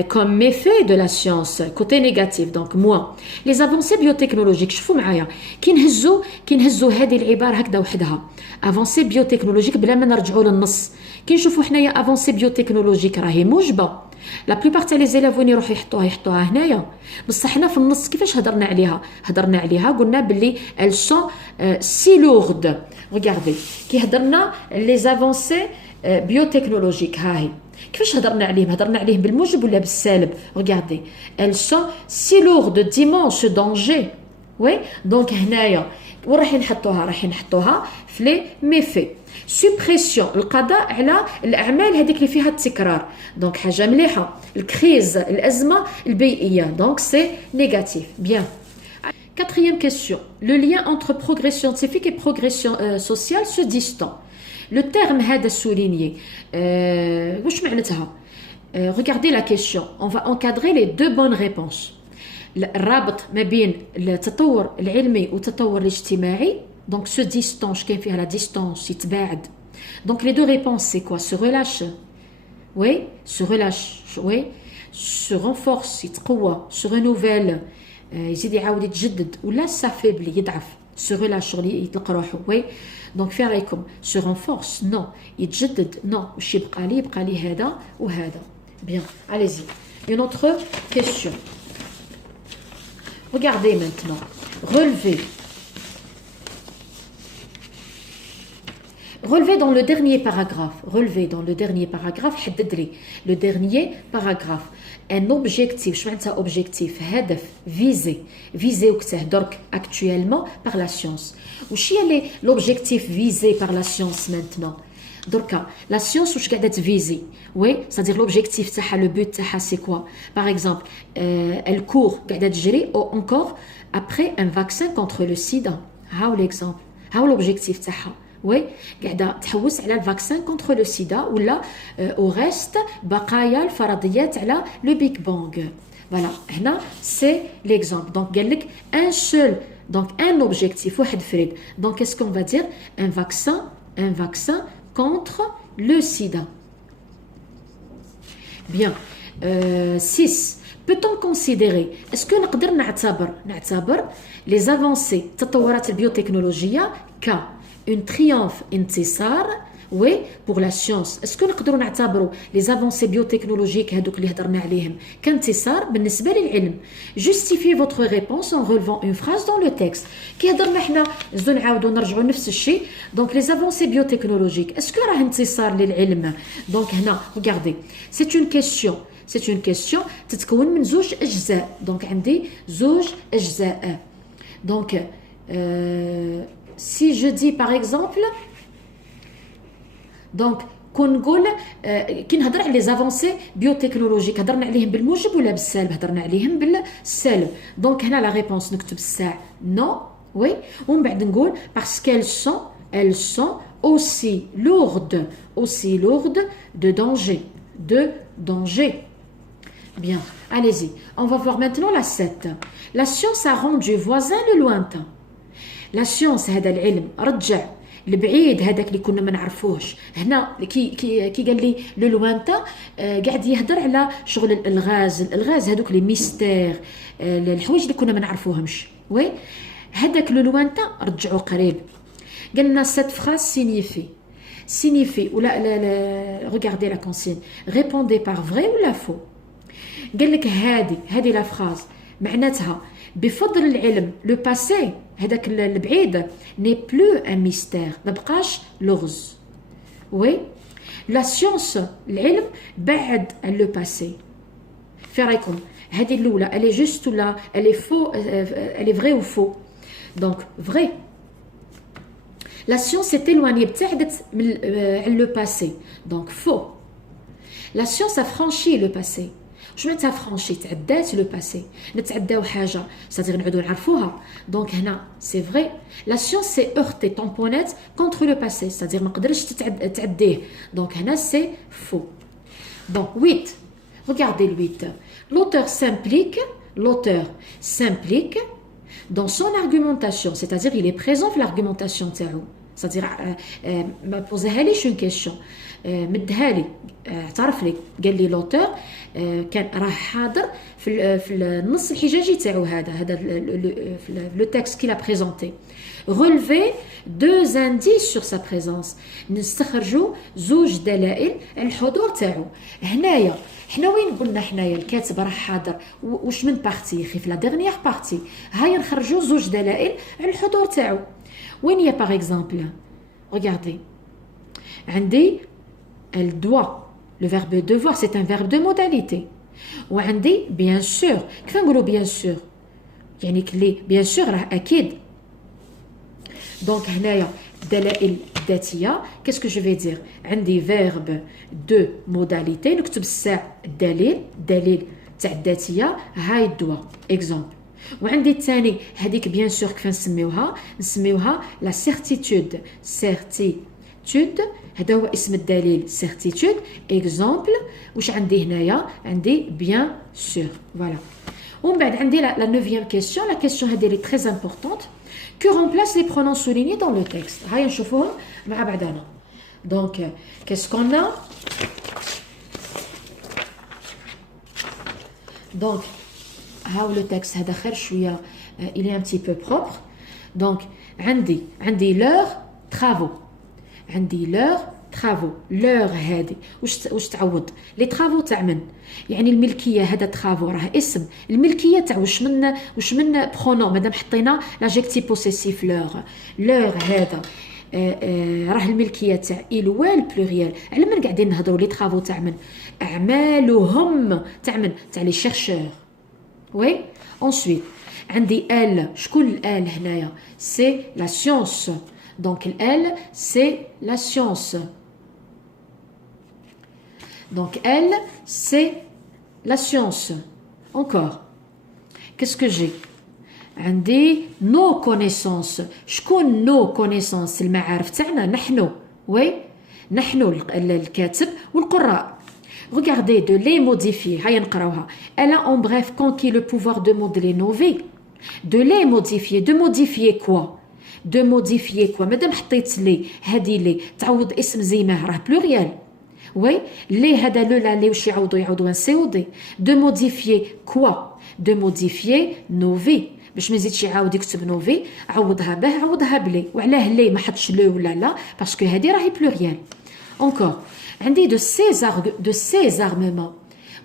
comme méfait de la science côté négatif. donc moi les avancées biotechnologiques شوفوا معايا كي نهزوا هذه العباره هكذا وحدها avancées biotechnologiques بلا ما نرجعوا للنص. كي نشوفوا حنايا avancées biotechnologiques راهي موجبه لا بلوبار تاع لي زيليف وين يروحوا يحطوها هنايا. بصح حنا في النص كيفاش هضرنا عليها قلنا باللي elles sont si lourdes. regardez كي هضرنا les avancées biotechnologiques هاهي كيفاش هضرنا عليهم بالموجب ولا بالسالب. regardez elles sont si lourdes d'immenses dangers. oui donc هنايا وراح نحطوها في لي ميفي. سوبريسيون القضاء على الاعمال هذيك اللي فيها التكرار. دونك حاجه مليحه. الكريز الازمه البيئيه دونك سي نيجاتيف. بيان. Quatrième question. Le lien entre progrès scientifique et progression sociale se distend. Le terme هذا souligné. واش معناتها؟ Regardez la question. On va encadrer les deux bonnes réponses. الرابط ما بين التطور العلمي والتطور الاجتماعي. Donc se distance كاين فيها la distance يتباعد. Donc les deux réponses c'est quoi? Se relâche. Oui, se relâche. Oui. Se renforce يتقوى. Se renouvelle. يزيد يعاود يتجدد ولا s'affaiblit يضعف. Se relâche شغل يطلق روحه. Oui. Donc في رايكم se renforce non يتجدد non واش يبقى لي هذا وهذا. Bien. Allez-y. Une autre question. Regardez maintenant. Relevez. Relevez dans le dernier paragraphe. حدد لي le dernier paragraphe. Un objectif. شو معناتها objectif؟ هدف. Visé وقته درك actuellement par la science. وش هي l'objectif visé par la science maintenant؟ دركا la science واش قاعده تفيزي. oui c'est-à-dire l'objectif تاعها le but تاعها c'est quoi؟ par exemple elle court قاعده تجري ou encore après un vaccin contre le sida. هاو l'exemple. هاو l'objectif تاعها. وي قاعده تحوس على الفاكسين كونتر لو سيدا ولا او ريست بقايا الفرضيات على لو بيك بانغ. فوالا هنا سي ليكزامبل. دونك قال لك ان سول دونك ان اوبجيكتيف واحد فريد. دونك اس كون فا دير ان فاكسين كونتر لو سيدا. بيان. 6 peut-on considérer est-ce que نقدر نعتبر les avancées التطورات البيوتكنولوجيه ك une triomphe انتصار. oui pour la science. est-ce que نقدروا نعتبروا les avancées biotechnologiques هذوك اللي هضرنا عليهم كانتصار بالنسبه للعلم؟ justifiez votre réponse en relevant une phrase dans le texte. كي هضرنا حنا زو نعاودوا نرجعوا نفس الشيء. donc les avancées biotechnologiques est-ce que راه انتصار للعلم؟ donc هنا regardez c'est une question تتكون من زوج اجزاء. donc عندي زوج اجزاء. donc si je dis par exemple donc كنقول كي نهضر على لي زافونسي بيوتكنولوجيك هضرنا عليهم بالموجب ولا بالسالب؟ هضرنا عليهم بالسالب. دونك هنا لا ريبونس نكتب الساع نو. وي ومن بعد نقول parce qu'elles sont aussi lourdes de danger. Bien, allez-y. On va voir maintenant la 7. La science a rendu voisin le lointain. لا سيونس هذا العلم رجع البعيد هذاك اللي كنا ما نعرفوهش. هنا كي قال لي لو لوانتا قاعد يهضر على شغل الالغاز هذوك لي ميستير الحوايج اللي كنا ما نعرفوهمش. وي هذاك لو لوانتا رجعوا قريب. قالنا cette phrase signifie ولا regardez la consigne répondez par vrai ou la faux. قال لك هذه لا فراز معناتها بفضل العلم لو باسي هذاك البعيد ني بلو ان ميستير ما بقاش لغز. وي لا سيونس العلم بعد لو باسي. في رايكم هذه الاولى الي جوست ولا الي فو الي فري او فو؟ دونك فري. لا سيونس éloignée ابتعدت من على لو باسي دونك فو. لا سيونس a franchi le passé. شو معناتها فرانشي؟ تعدات لو باسي. نتعداو حاجه صديق نعودوا نعرفوها. دونك هنا سي فري لا سيونس سي اورتي طومبونيت كونتر لو باسي صديق ما قدرش تعديه. دونك هنا سي فو. Donc 8. Regardez le 8. L'auteur s'implique dans son argumentation, c'est-à-dire il est présent في l'argumentation تاعو. C'est-à-dire ما بوزها ليش une question, مدها لي اعترف لي قال لي l'auteur كان راه حاضر في النص الحجاجي تاعو هذا le texte qu'il a présenté. Relever deux indices sur sa présence. نستخرجوا زوج دلائل على الحضور تاعو. هنايا حنا وين قلنا حنايا الكاتب راه حاضر واش من بارتي يا اخي في لا ديرنيير بارتي. هيا نخرجوا زوج دلائل على الحضور تاعو. وين هي باغ اكزومبل regardez عندي elle doit le verbe devoir c'est un verbe de modalité وعندي bien sûr كيف نقولوا bien sûr يعني كلي bien sûr راه اكيد. دونك هنايا دلائل ذاتيه qu'est-ce que je vais dire عندي verbe de modalité نكتب الساعه دليل تاع الذاتيه هاي الدوا اكزومبل. وعندي الثاني هذيك بيان سور كيف نسميوها لا سيرتيتود هذا هو اسم الدليل سيرتيتود اكزومبل. واش عندي هنايا عندي بيان سور فوالا. ومن بعد عندي لا نوفيام كيسيون. لا كيسيون هذه لي تري امبورطونت que remplacent les pronoms soulignés dans le texte. هيا نشوفوهم مع بعضنا. دونك qu'est-ce qu'on a donc هاو لو تكست هذا خير شويه il est un petit peu propre. donc عندي leur travaux leur هذه واش تعوض لي travaux تاع من يعني الملكيه. هذا travaux راه اسم الملكيه تاع واش من برونون مادام حطينا لاجيكتيف بوسيسيف leur هذا راه الملكيه تاع il و البلوريال. على من قاعدين نهضروا لي travaux تاع من اعمالهم تاع من تاع لي شيرشور. Oui. Ensuite, عندي elle. شكون elle هنايا c'est la science. donc elle c'est la science. donc elle c'est la science. encore qu'est-ce que j'ai عندي nos connaissances. شكون nos connaissances المعارف تاعنا نحن. oui نحن الكاتب والقراء. Regardez, de les modifier. Elle a en bref conquis le pouvoir de modeler nos vies. De les modifier. De modifier quoi? De modifier quoi? Madame حطيت لي هذه لي تعوض اسم زيمه راه pluriel. Oui, les هذا le la les وش يعوضوا un COD. De modifier quoi? De modifier nos vies. باش ما يزيدش يعاود يكتب نوفي عوضها به عوضها بلي. وعلاه لي ما حطش لو ولا لا باسكو هذه راهي pluriel. encore عندي de ces armements.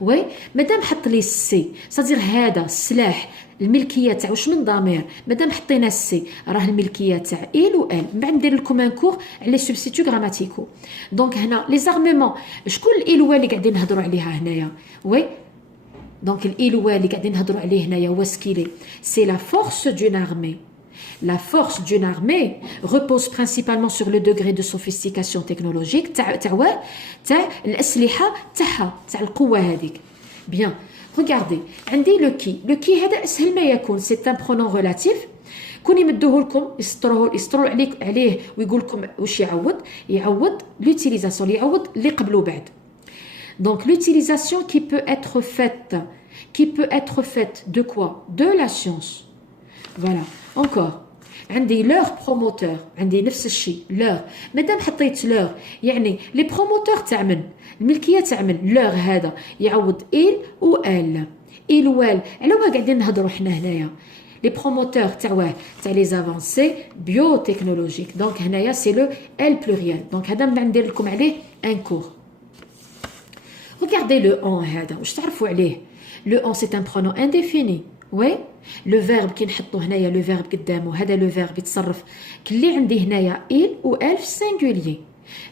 وي مادام حط لي السي صدير هذا السلاح الملكيه تاع واش من ضمير. مادام حطينا السي راه الملكيه تاع il و elle. من بعد ندير لكم ان كور على لي سوبستيتو غراماتيكو. دونك هنا لي زارممون شكون il و اللي قاعدين نهضروا عليها هنايا. وي دونك il و اللي قاعدين نهضروا عليه هنايا هو سكيلي سي لا فورس دون ارمي. La force d'une armée repose principalement sur le degré de sophistication technologique تاع الأسلحة تاع القوة هذيك. Bien, regardez, عندي le qui هذا أسهل ما يكون c'est un pronom relatif. كون يمدوه لكم يسطروا عليه ويقول لكم واش يعوض l'utilisation يعوض اللي قبل وبعد. Donc l'utilisation qui peut être faite de quoi? De la science. Voilà. encore عندي leur promoteur عندي نفس الشيء leur. مادام حطيت leur يعني لي بروموتور تاع من الملكيه تاع من leur هذا يعوض il و elle. il و elle على واه قاعدين نهضروا حنا هنايا لي بروموتور تاع لي زافونسي بيوتكنولوجيك. دونك هنايا سي لو elle pluriel. دونك هذا من ندير لكم عليه ان كور. regardez le on هذا واش تعرفوا عليه. le on c'est un pronom indéfini. وي لو فيرب كي نحطو هنايا لو فيرب قدامه هذا لو فيرب يتصرف كلي عندي هنايا il و elle في سينغوليي.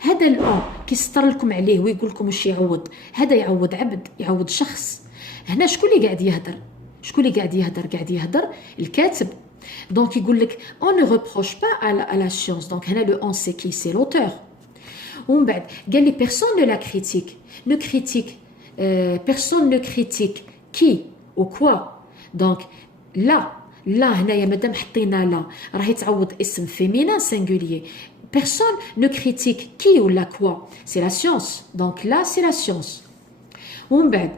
هذا الان كيسطر لكم عليه ويقول لكم واش يعوض. هذا يعوض عبد يعوض شخص. هنا شكون اللي قاعد يهدر قاعد يهدر الكاتب. دونك يقول لك on ne reproche pas à la science. دونك هنا لو on c'est qui c'est l'auteur. ومن بعد قال لي personne ne la critique personne ne critique qui ou quoi. دونك لا هنايا مادام حطينا لا راهي تعوض اسم féminin singulier. personne ne critique qui ou la quoi c'est la science. donc là c'est la science. ومن بعد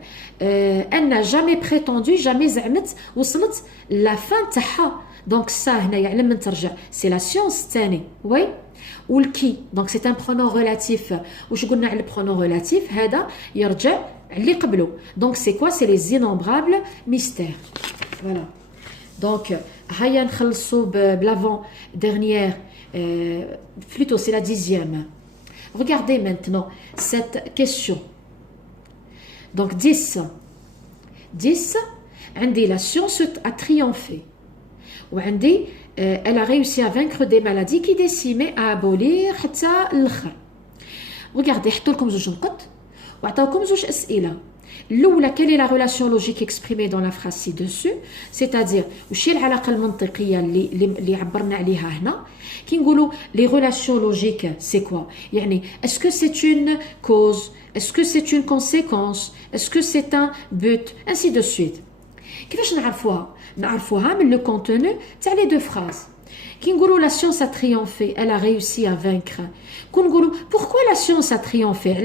أن jamais prétendu jamais زعمت وصلت لا فان تاعها. دونك سا هنايا على من ترجع سي لا سيونس الثاني وي. والكي دونك سي ان برونون ريلاتيف. واش قلنا على البرونون ريلاتيف؟ هذا يرجع اللي قبله. دونك سي كوا؟ سي لي زينومبرابل ميستير. فوالا دونك هيا نخلصوا بلافون ديرنيير plutôt c'est la 10e. Regardez maintenant cette question. Donc 10. 10, عندي la science a triomphé. وعندي elle a réussi à vaincre des maladies qui décimaient à abolir حتى الاخر. Regardez حطوا لكم زوج نقط وعطاوكم زوج اسئله. الاولى quelle est la relation logique exprimée dans la phrase ci-dessus, c'est-à-dire وش هي العلاقه المنطقيه اللي عبرنا عليها هنا. كي نقولوا les relations logiques c'est quoi يعني est-ce que c'est une cause, est-ce que c'est une conséquence, est-ce que c'est un but, ainsi de suite. كيفاش نعرفوها من le contenu تاع les deux phrases. كي نقولوا la science a triomphé, elle a réussi à vaincre. كون نقولوا pourquoi la science a triomphé,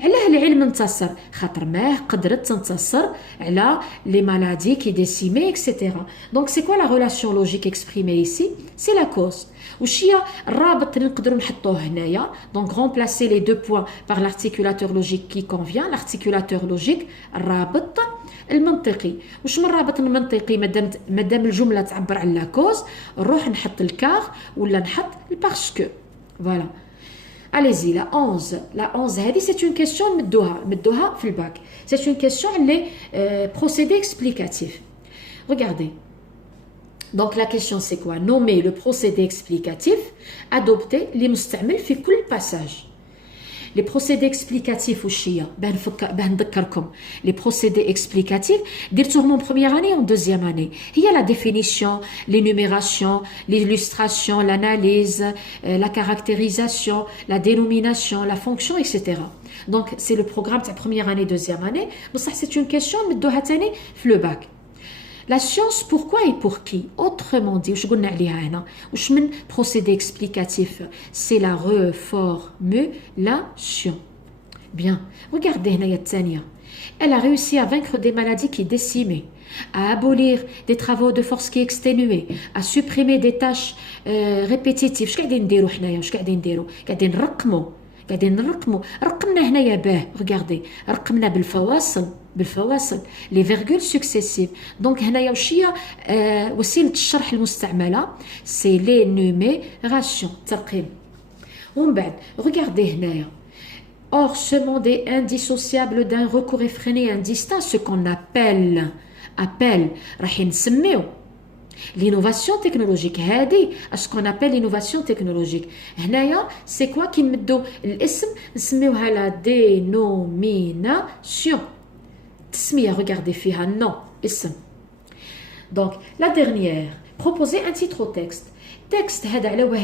علاه العلم انتصر؟ خاطر ما قدرت تنتصر على les maladies qui décimaient etc. Donc c'est quoi la relation logique exprimée ici? C'est la cause. وش هي الرابط اللي نقدروا نحطوه هنايا؟ donc remplacer les deux points par l'articulateur logique qui convient. l'articulateur logique الرابط المنطقي. وش من الرابط المنطقي؟ مادام الجمله تعبر على لا كوز نروح نحط الكار ولا نحط الباسكو. فوالا allez-y la 11. La 11 هذه c'est une question مدوها في الباك. c'est une question اللي procédé explicatif. regardez. Donc la question c'est quoi? Nommer le procédé explicatif adopté اللي مستعمل في كل passage. Les procédés explicatifs وش هي؟ باه نذكركم. Les procédés explicatifs درتوهم en première année en deuxième année. هي la définition, l'énumération, l'illustration, l'analyse, la caractérisation, la dénomination, la fonction, etc. Donc c'est le programme de la première année, deuxième année. بصح c'est une question مدوها تاني في le bac. La science, pourquoi et pour qui? Autrement dit, وش قلنا عليها هنا؟ وش من procédé explicatif? C'est la reformulation. Bien. Regardez هنايا الثانية. Elle a réussi à vaincre des maladies qui décimaient, à abolir des travaux de force qui exténuaient, à supprimer des tâches répétitives. وش قاعدين نديروا حنايا؟ وش قاعدين نديروا؟ قاعدين نرقموا. رقمنا هنايا باه. regardez رقمنا بالفواصل les virgules successives. donc هنايا وش هي وسيله الشرح المستعمله؟ c'est l'énumération ترقيم. ومن بعد regardez هنايا or ce monde est indissociable d'un recours effréné indistinct, ce qu'on appelle راح نسميو l'innovation technologique. هذه ce qu'on appelle l'innovation technologique. هنايا c'est quoi كي نمدو الاسم نسميوها la dénomination. تسمية regardez فيها non اسم. donc la dernière proposer un titre au texte. texte هذا على واه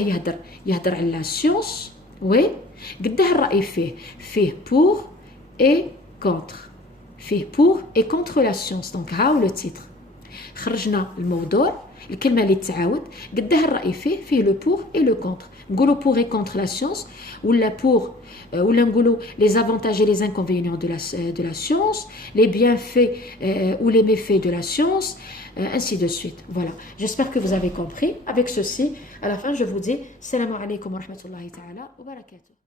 يهدر على la science. oui قداه الرأي فيه pour et contre la science. donc هاو le titre. خرجنا الموضوع الكلمة اللي تعاود قداه الرأي فيه لو بور et le contre. نقولوا pour et contre la science ولا pour ولا نقولوا les avantages et les inconvénients de la science, les bienfaits ou les méfaits de la science, ainsi de suite. Voilà, j'espère que vous avez compris. Avec ceci, à la fin je vous dis salam alaikum wa rahmatullahi ta'ala wa barakatuh.